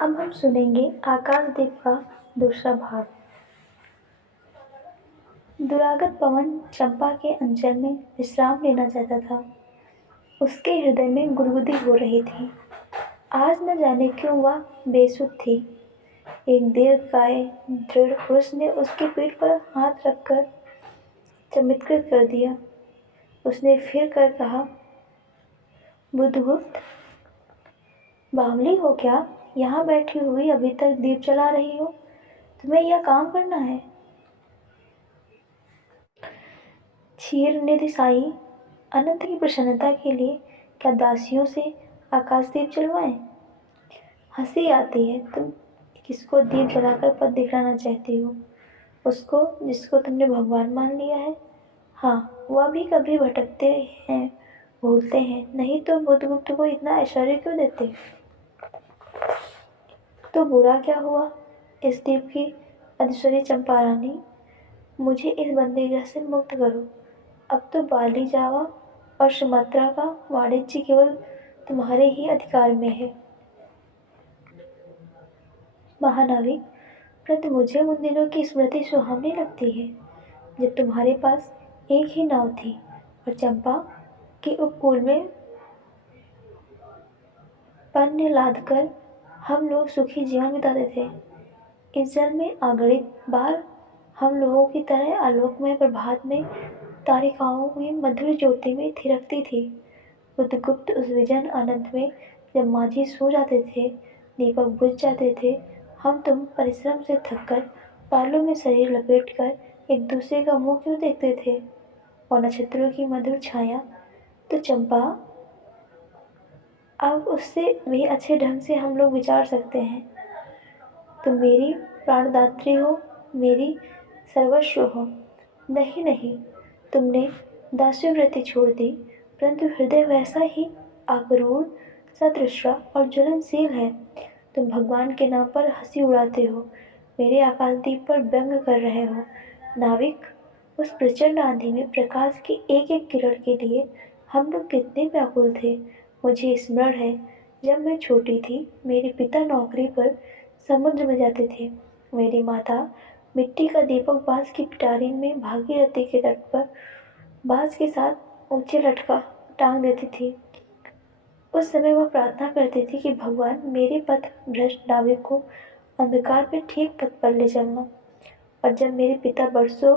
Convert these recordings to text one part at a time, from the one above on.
अब हम सुनेंगे आकाशदीप का दूसरा भाग। दुरागत पवन चंपा के अंचल में विश्राम लेना चाहता था। उसके हृदय में गुदगुदी हो रही थी। आज न जाने क्यों वह बेसुध थी। एक दीर्घकाय दृढ़ पुरुष ने उसकी पीठ पर हाथ रखकर चमत्कृत कर दिया। उसने फिर कर कहा, बुद्धगुप्त, बावली हो क्या? यहाँ बैठी हुई अभी तक दीप जला रही हो? तुम्हें यह काम करना है? क्षीर निधि साई, अनंत की प्रसन्नता के लिए क्या दासियों से आकाशदीप जलवाएं? हंसी आती है। तुम किसको दीप जलाकर पद दिखलाना चाहती हो? उसको जिसको तुमने भगवान मान लिया है। हाँ, वह भी कभी भटकते हैं, भूलते हैं, नहीं तो बुद्धगुप्त को इतना ऐश्वर्य क्यों देते? तो बुरा क्या हुआ इस दीप की अधीश्वरी चंपा रानी? मुझे इस बंदीगृह से मुक्त करो। अब तो बाली जावा और सुमात्रा का वाणिज्य केवल तुम्हारे ही अधिकार में है। महानाविक, परंतु मुझे उन दिनों की स्मृति सुहावनी लगती है जब तुम्हारे पास एक ही नाव थी और चंपा के उपकूल में पन्य लादकर हम लोग सुखी जीवन बिताते थे। इस जल में अगणित बार हम लोगों की तरह आलोकमय प्रभात में तारिकाओं की मधुर ज्योति में थिरकती थी। बुद्धगुप्त उस विजन अनंत में जब माझी सो जाते थे, दीपक बुझ जाते थे, हम तुम परिश्रम से थककर बालों में शरीर लपेटकर एक दूसरे का मुंह क्यों देखते थे? और नक्षत्रों की मधुर छाया तो चंपा, अब उससे भी अच्छे ढंग से हम लोग विचार सकते हैं। तुम मेरी प्राणदात्री हो, मेरी सर्वस्व हो। नहीं नहीं, तुमने दास्यवृत्ति छोड़ दी, परंतु हृदय वैसा ही आक्रूर, सतृष्ण और ज्वलनशील है। तुम भगवान के नाम पर हंसी उड़ाते हो, मेरे आकाशदीप पर व्यंग कर रहे हो। नाविक, उस प्रचंड आंधी में प्रकाश की एक एक किरण के लिए हम लोग कितने व्याकुल थे। मुझे स्मरण है, जब मैं छोटी थी, मेरे पिता नौकरी पर समुद्र में जाते थे। मेरी माता मिट्टी का दीपक बांस की पिटारी में भागीरथी के तट पर बांस के साथ ऊंचे लटका टांग देती थी। उस समय वह प्रार्थना करती थी कि भगवान मेरे पथ भ्रष्ट नाविक को अंधकार में ठीक पथ पर ले चलना। और जब मेरे पिता बरसों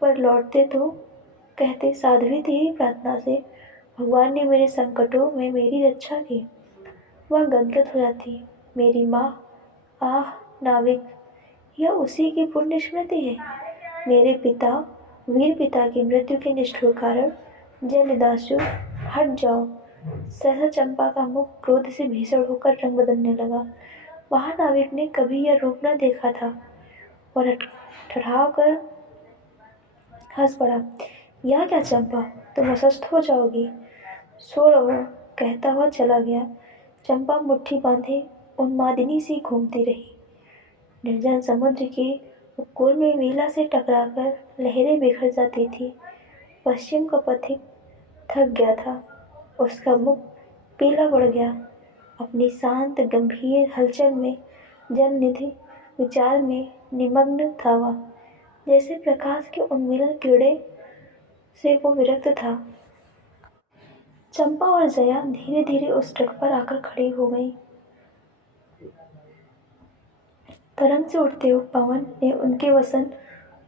पर लौटते तो कहते, साध्वी तेरी प्रार्थना से भगवान ने मेरे संकटों में मेरी रक्षा की। वह गदगद हो जाती। मेरी माँ, आह नाविक, यह उसी की पुण्य स्मृति है। मेरे पिता, वीर पिता की मृत्यु के निष्ठुर कारण जलदासु, हट जाओ। सहसा चंपा का मुख क्रोध से भीषण होकर रंग बदलने लगा। महानाविक ने कभी यह रूप न देखा था और ठठाकर कर हंस पड़ा। यह क्या चंपा, तुम अस्वस्थ हो जाओगी। सो रहो, कहता हुआ चला गया। चंपा मुट्ठी बांधे उन्मादिनी सी घूमती रही। निर्जन समुद्र के उपकूल में वेला से टकराकर लहरें बिखर जाती थी। पश्चिम का पथिक थक गया था। उसका मुख पीला पड़ गया। अपनी शांत गंभीर हलचल में जलनिधि विचार में निमग्न था वह, जैसे प्रकाश के उन्मीलन किरणें से वो विरक्त था। चंपा और जया धीरे धीरे उस तट पर आकर खड़ी हो गई। तरंग से उठते हुए पवन ने उनके वसन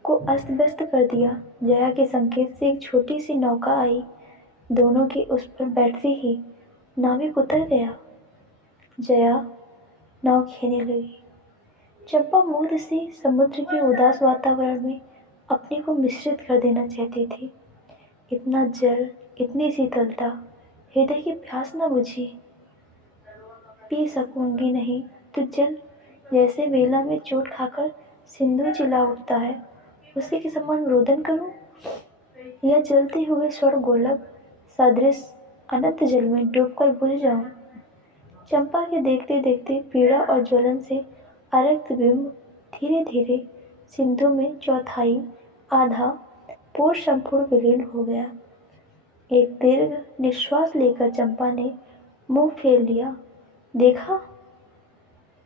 को अस्त व्यस्त कर दिया। जया के संकेत से एक छोटी सी नौका आई। दोनों के उस पर बैठते ही नाविक उतर गया। जया नाव खेने लगी। चंपा मुग्ध से समुद्र के उदास वातावरण में अपने को मिश्रित कर देना चाहती थी। इतना जल, इतनी शीतलता, हृदय की प्यास न बुझी। पी सकूंगी नहीं तो जल जैसे वेला में चोट खाकर सिंधु चिल्ला उठता है, उसी के समान रोदन करूं, या जलते हुए स्वर्ण गोलक सदृश अनंत जल में डूबकर बुझ जाऊं। चंपा के देखते देखते पीड़ा और ज्वलन से अरक्त बिंब धीरे धीरे सिंधु में चौथाई आधा पूर्ण संपूर्ण विलीन हो गया। एक दीर्घ निश्वास लेकर चंपा ने मुंह फेर लिया। देखा,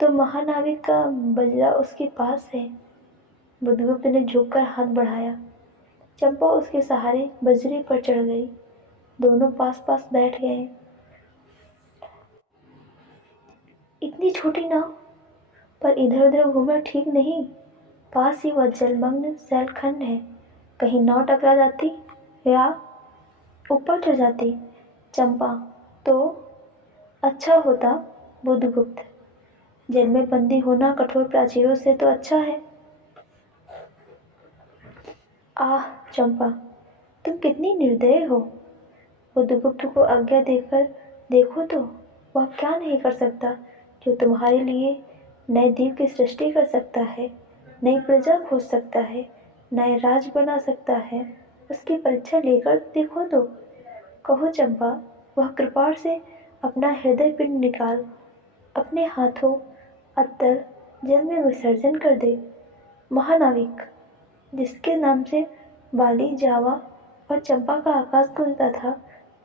तो महानाविक का बजरा उसके पास है। बुद्धगुप्त ने झुककर हाथ बढ़ाया। चंपा उसके सहारे बजरे पर चढ़ गई। दोनों पास पास बैठ गए। इतनी छोटी नाव पर इधर उधर घूमना ठीक नहीं। पास ही वह जलमग्न सैलखंड है। कहीं नाव टकरा जाती या ऊपर चढ़ जाती चंपा तो अच्छा होता। बुद्धगुप्त, जेल में बंदी होना कठोर प्राचीरों से तो अच्छा है। आह चंपा, तुम कितनी निर्दयी हो। बुद्धगुप्त को आज्ञा देकर देखो तो वह क्या नहीं कर सकता जो तुम्हारे लिए नए द्वीप की सृष्टि कर सकता है, नई प्रजा खोज सकता है, नए राज बना सकता है। उसकी परीक्षा लेकर देखो तो। कहो चंपा, वह कृपाण से अपना हृदय पिंड निकाल अपने हाथों अत्तल जल में विसर्जन कर दे। महानाविक, जिसके नाम से बाली, जावा और चंपा का आकाश गूंजता था,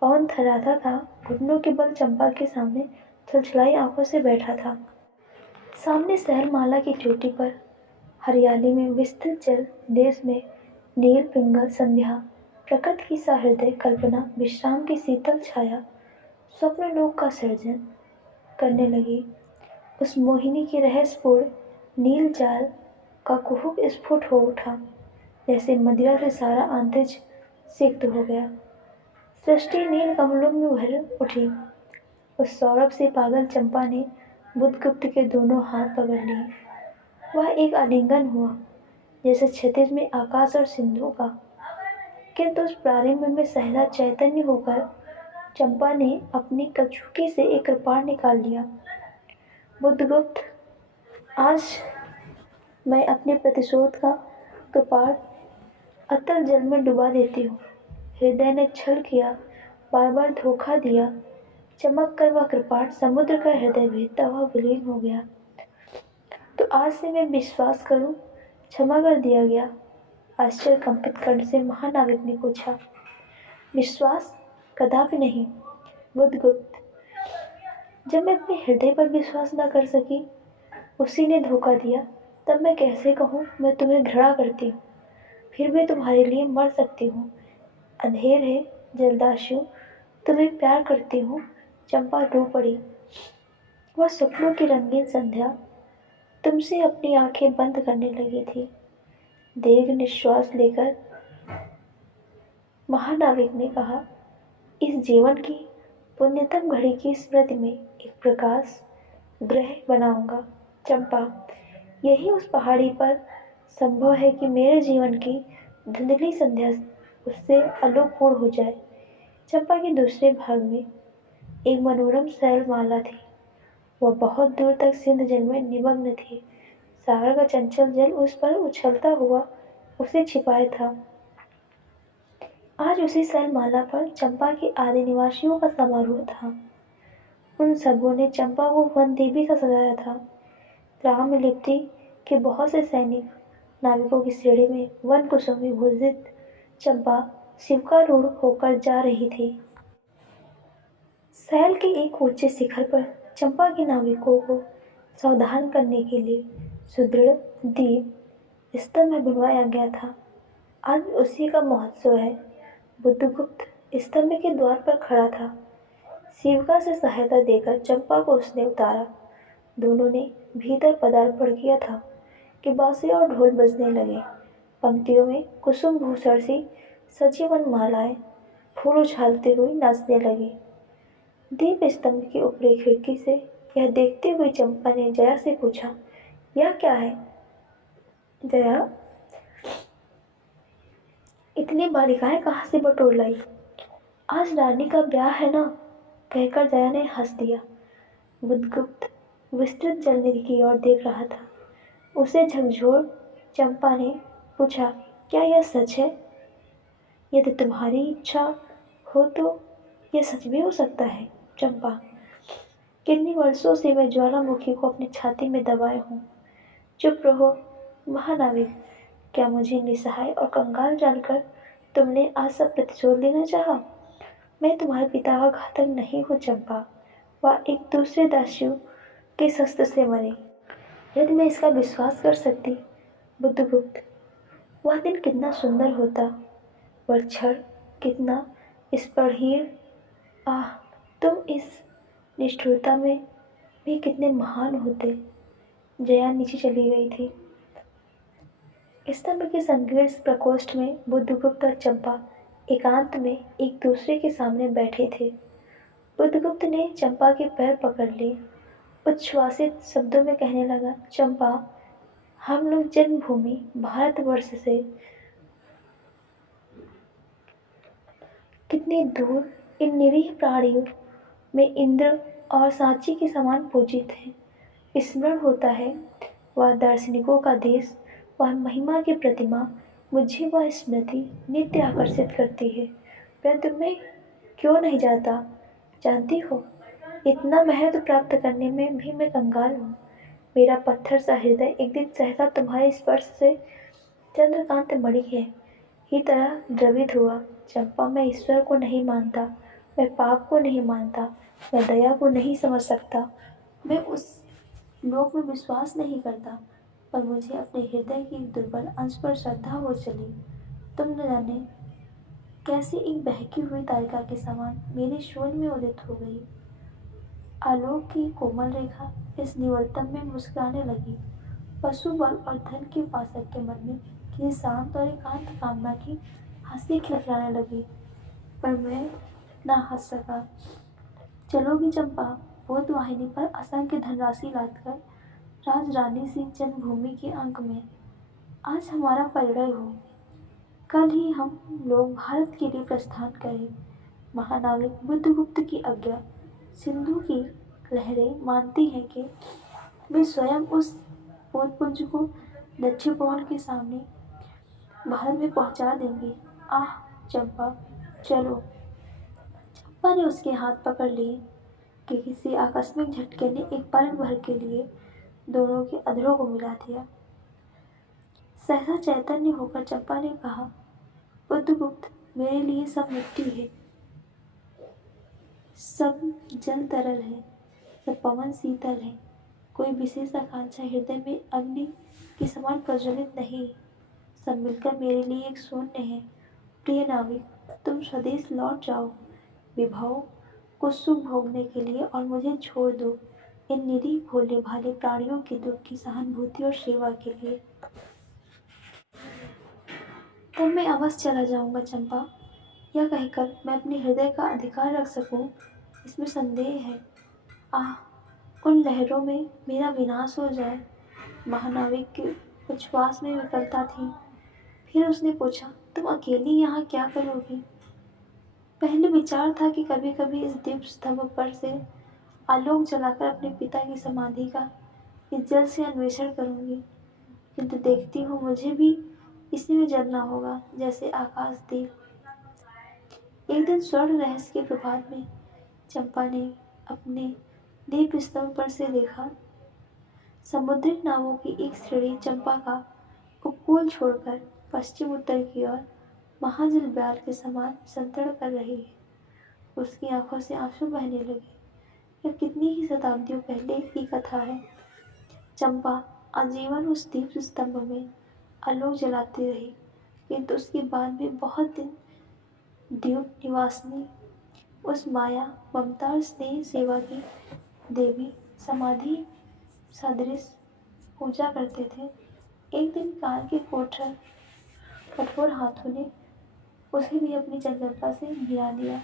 पवन थर्राता था, घुटनों के बल चंपा के सामने छलछलाई आंखों से बैठा था। सामने शहरमाला की चोटी पर हरियाली में विस्तृत जल देश में नील पिंगल संध्या, प्रकृति की सहृदय कल्पना, विश्राम की शीतल छाया, स्वप्न लोक का सृजन करने लगी। उस मोहिनी की रहस्यपूर्ण नील जाल का कुहुक स्फुट हो उठा, जैसे मदिरा से सारा अंतरिक्ष सिक्त हो गया। सृष्टि नील कमलों में भर उठी। उस सौरभ से पागल चंपा ने बुद्धगुप्त के दोनों हाथ पकड़ लिए। वह एक आलिंगन हुआ, जैसे क्षितिज में आकाश और सिंधु का। किंतु उस प्रारंभ में सहजा चैतन्य होकर चंपा ने अपनी कचुकी से एक कृपाण निकाल लिया। बुद्धगुप्त, आज मैं अपने प्रतिशोध का कृपाण अतल जल में डुबा देती हूँ। हृदय ने छल किया, बार बार धोखा दिया। चमक कर वह कृपाण समुद्र का हृदय भेदता हुआ विलीन हो गया। तो आज से मैं विश्वास करूं, क्षमा कर दिया गया। आश्चर्य कंपित कंठ से महानाविक ने पूछा। विश्वास? कदापि नहीं बुद्धगुप्त। जब मैं अपने हृदय पर विश्वास न कर सकी, उसी ने धोखा दिया, तब मैं कैसे कहूँ मैं तुम्हें घृणा करती हूँ। फिर भी तुम्हारे लिए मर सकती हूँ। अंधेर है जलदाशु, तुम्हें प्यार करती हूँ। चंपा रो पड़ी। वह सपनों की रंगीन संध्या तुमसे अपनी आंखें बंद करने लगी थी। दीर्घ निश्वास लेकर महानाविक ने कहा, इस जीवन की पुण्यतम घड़ी की स्मृति में एक प्रकाश ग्रह बनाऊंगा। चंपा, यही उस पहाड़ी पर संभव है कि मेरे जीवन की धुंधली संध्या उससे आलोकपूर्ण हो जाए। चंपा के दूसरे भाग में एक मनोरम शैलमाला थी। वह बहुत दूर तक सिंध जल में निमग्न थी। सागर का चंचल जल उस पर उछलता हुआ उसे छिपाए था। आज उसी शैलमाला पर चंपा के आदि निवासियों का समारोह था। उन सबों ने चंपा को वन देवी का सजाया था। राम में लिप्ति के बहुत से सैनिक नाविकों की श्रेणी में वन कुसुम में भूषित चंपा शिवकारूढ़ होकर जा रही थी। शैल के एक ऊंचे शिखर पर चंपा के नाविकों को सावधान करने के लिए सुदृढ़ दीप स्तंभ बनवाया गया था। आज उसी का महोत्सव है। बुद्धगुप्त स्तंभ के द्वार पर खड़ा था। शिविका से सहायता देकर चंपा को उसने उतारा। दोनों ने भीतर पदार्पण किया था कि बांसुरी और ढोल बजने लगे। पंक्तियों में कुसुम भूषण सी सजीवन मालाएं फूल उछालते हुए नाचने लगी। दीप स्तंभ की ऊपरी खिड़की से यह देखते हुए चंपा ने जया से पूछा, यह क्या है? जया, इतनी बालिकाएं कहाँ से बटोर लाई? आज रानी का ब्याह है ना? कहकर जया ने हंस दिया। बुद्धगुप्त विस्तृत जलनिधि की ओर देख रहा था। उसे झकझोर चंपा ने पूछा, क्या यह सच है? यदि तुम्हारी इच्छा हो तो यह सच भी हो सकता है। चंपा, कितनी वर्षों से मैं ज्वालामुखी को अपनी छाती में दबाए हूँ। चुप रहो महानाविक। क्या मुझे निसहाय और कंगाल जानकर तुमने आज सब प्रतिशोध लेना चाहा? मैं तुम्हारे पिता का घातक नहीं हूँ चंपा। वह एक दूसरे दासियों के शस्त्र से मरे। यदि मैं इसका विश्वास कर सकती बुद्धगुप्त, वह दिन कितना सुंदर होता, वह क्षण कितना स्पर्शहीन। आह, तुम इस निष्ठुरता में भी कितने महान होते। जया नीचे चली गई थी। स्तंभ के संकीर्ण प्रकोष्ठ में बुद्धगुप्त और चंपा एकांत में एक दूसरे के सामने बैठे थे। बुद्धगुप्त ने चंपा के पैर पकड़ लिए, उच्छ्वासित शब्दों में कहने लगा, चंपा, हम लोग जन्मभूमि भारतवर्ष से कितनी दूर इन निरीह प्राणियों में इंद्र और सांची के समान पूजित हैं। स्मरण होता है वह दार्शनिकों का देश, वह महिमा की प्रतिमा, मुझे वह स्मृति नित्य आकर्षित करती है। परंतु मैं क्यों नहीं जाता? जानती हो, इतना महत्व प्राप्त करने में भी मैं कंगाल हूँ। मेरा पत्थर सा हृदय एक दिन सहसा तुम्हारे स्पर्श से चंद्रकांत मणि ही तरह द्रवित हुआ। चंपा, मैं ईश्वर को नहीं मानता, मैं पाप को नहीं मानता, मैं दया को नहीं समझ सकता, मैं उस लोक में विश्वास नहीं करता, पर मुझे अपने हृदय की एक दुर्बल अंश पर श्रद्धा हो चली। तुम न जाने कैसे एक बहकी हुई तारिका के समान मेरे शून्य में उदित हो गई। आलोक की कोमल रेखा इस निवर्तन में मुस्कुराने लगी। पशु बल और धन के पाशक के मन में किसी शांत और एकांत कामना की हंसी खिलखिलाने लगी, पर मैं ना हंस सका। चलोगी चंपा, बोध वाहिनी पर असंख्य धनराशि लादकर राजरानी सी जन्मभूमि के अंक में आज हमारा परिणय हो। कल ही हम लोग भारत के लिए प्रस्थान करें। महानाविक बुद्धगुप्त की आज्ञा। सिंधु की लहरें मानती हैं कि वे स्वयं उस पोतपुंज को दक्षिण पवन के सामने भारत में पहुंचा देंगे। आह चंपा, चलो। चंपा ने उसके हाथ पकड़ लिए कि किसी आकस्मिक झटके ने एक पल भर के लिए दोनों के अधरों को मिला दिया। सहसा चैतन्य होकर चंपा ने कहा, बुद्धगुप्त, मेरे लिए सब मिट्टी है, सब जल तरल है, सब पवन शीतल है। कोई विशेष आकांक्षा हृदय में अग्नि के समान प्रज्वलित नहीं। सब मिलकर मेरे लिए एक शून्य है। प्रिय नाविक, तुम स्वदेश लौट जाओ विभव को सुख भोगने के लिए और मुझे छोड़ दो इन निरीह भोले भाले प्राणियों के दुख की सहानुभूति और सेवा के लिए। तब मैं अवश्य चला जाऊंगा चंपा। यह कहकर मैं अपने हृदय का अधिकार रख सकूं, इसमें संदेह है। आह, उन लहरों में मेरा विनाश हो जाए। महानाविक के उच्छ्वास में विकलता थी। फिर उसने पूछा, तुम अकेली यहाँ क्या करोगी? पहले विचार था कि कभी कभी इस दीप स्तंभ पर से आलोक जलाकर अपने पिता की समाधि का इस जल से अन्वेषण करूंगी, किंतु देखती हूँ मुझे भी इसी में जलना होगा, जैसे आकाश दीप। एक दिन स्वर्ण रहस्य के प्रभात में चंपा ने अपने दीप स्तंभ पर से देखा। समुद्रिक नावों की एक श्रेणी चंपा का उपकूल छोड़कर पश्चिम उत्तर की ओर महाजल ब्याल के समान संतरण कर रही है। उसकी आंखों से आंसू बहने लगे। यह कितनी ही शताब्दियों पहले की कथा है। चंपा आजीवन उस दीप स्तंभ में आलोक जलाती रही, किंतु उसके बाद भी बहुत दिन द्वीप निवासिनी उस माया ममता और स्नेह सेवा की देवी समाधि सदृश पूजा करते थे। एक दिन काल के कठोर हाथों ने उसे भी अपनी चंचलता से गिरा दिया।